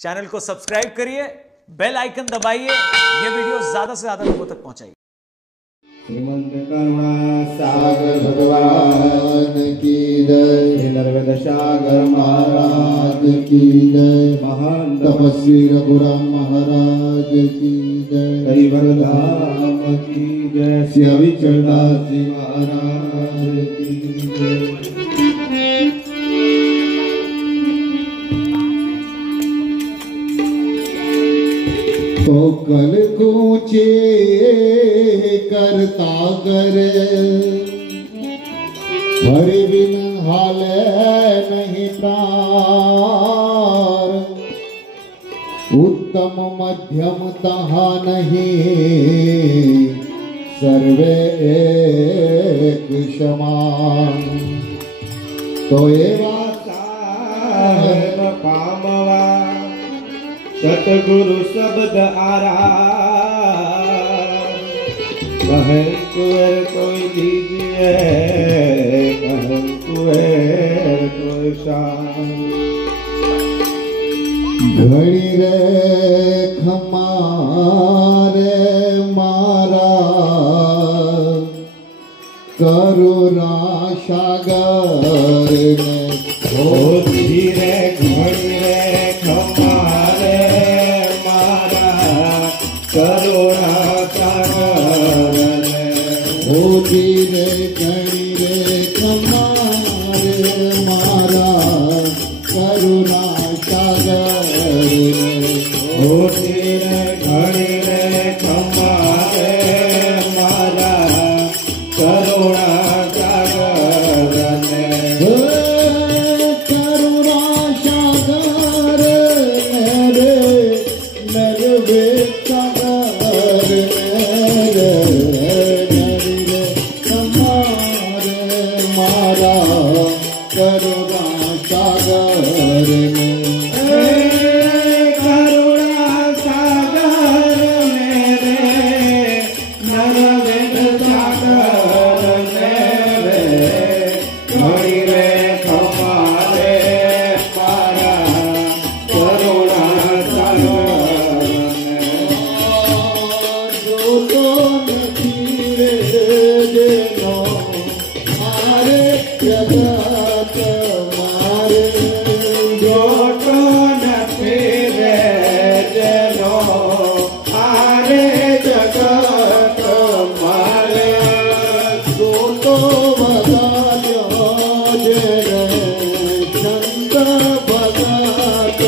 Channel को subscribe करिए, bell icon दबाइए, ये वीडियो ज्यादा से ज्यादा लोगों तक पहुंचाइए। श्रीमंत करुणा सागर भगवान की जय, नर्मदा सागर महाराज की जय, महान तपस्वी रघुराम महाराज की जय, कैवल धाम की जय, श्री अविचलदास जी महाराज की जय। तो कल कूचे करता कर हरि बिन हाल नहीं प्रार, उत्तम मध्यम तहा नहीं, सर्वे एक समान। तो एवा साहेब पामवा सतगुरु शब्द आराम, कहन कुएर कोई दीजिए, कहन कुएर कोई शाम। घड़ी रे खमारे मारा, करुणा सागर में हो धीरे। घड़ी रे खमारे करुणा सागर हो धीरे, घड़ी रे कमारे मारा, करुणा सागर हो धीरे, घड़ी रे कमारे मारा, करुणा सागर करुणा सागर मेरे नरवे सागर मेरे कमारे मारा, करुणा सागर में करुणा सागर मेरे नरवे सागर मेरे, घड़ी रे कमारे मारा, करुणा सागर में। जो तो नखीरे देनो मारे जगत मारे, जो तो नखीरे देनो मारे जगत मारे, जो तो बगायो जेरे चंद भगत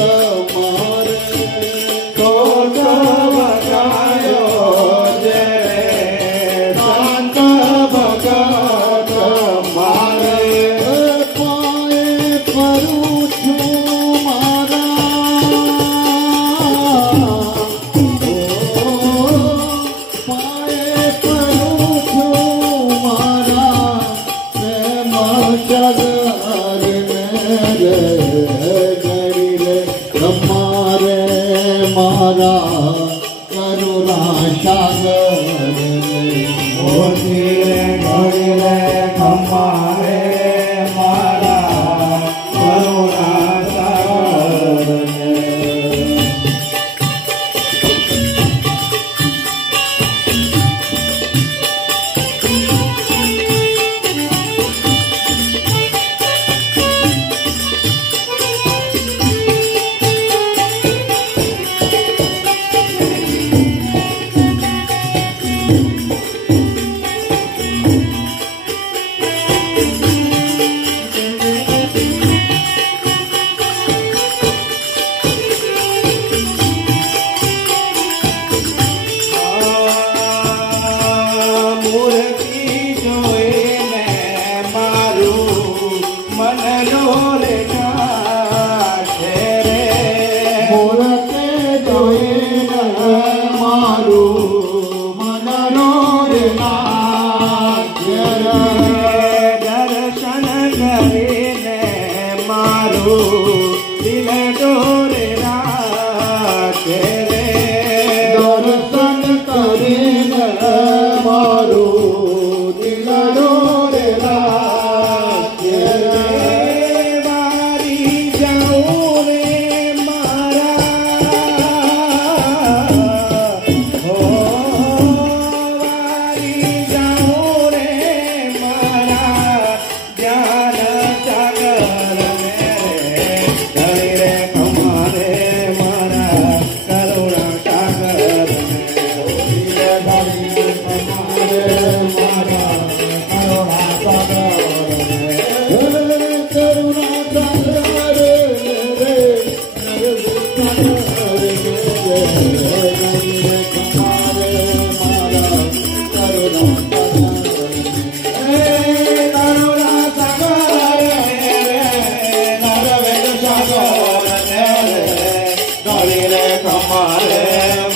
मारे, तो बगायो जेरे चंद भगत मारे। पाए परूछु मारा, पाए परूछु मारा, प्रेम जगर मेरे, घड़ी रे कमारे मारा, करुणा सागर हो धीरे, घड़ी रे कमारे मारा, करुणा सागर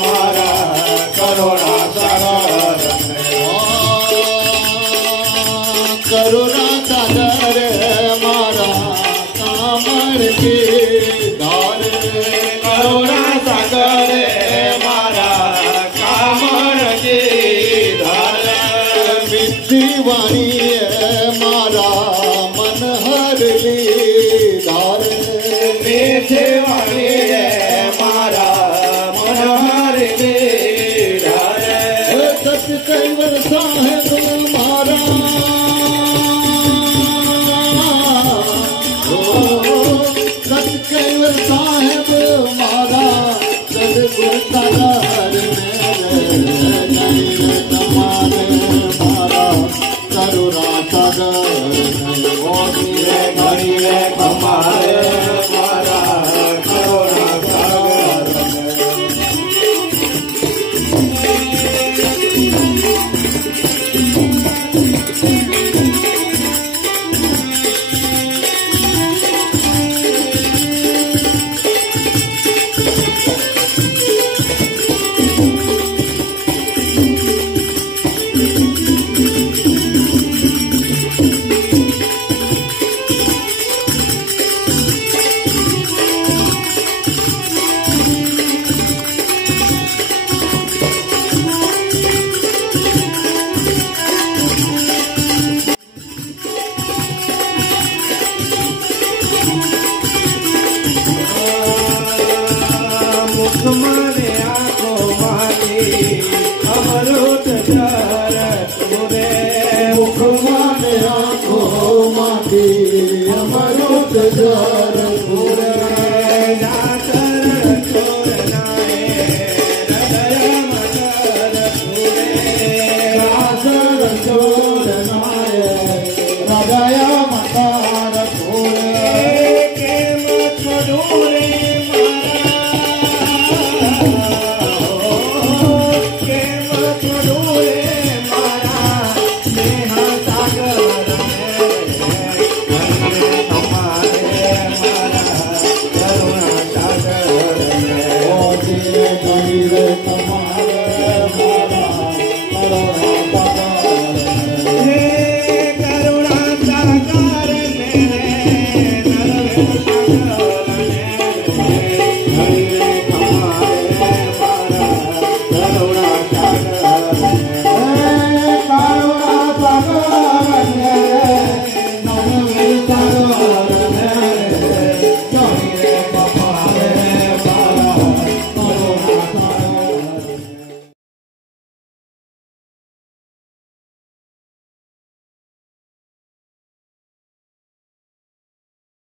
मारा करुणा सागर करुणा सागर मारा कामर की धार करुणा सागर मारा कामर की धार विधि वाणी मारा मन हर ली धार विधि वाणी मारा मन हर ली धार सच कैवर साहेब मारा सच कैवर साहेब मारा सदगुरु सागर मारा करुणा सागर घड़ी कमाए मारा करुणा सागर तुम्हारे आंखों माली अमृत जर तुरे मुखमारे आंखों माली अमृत जर तुरे जाकर चोर नाए हृदय मकर तुरे जाकर चोर नाए हृदय मकर तुरे के मत दूरे करुणा सागर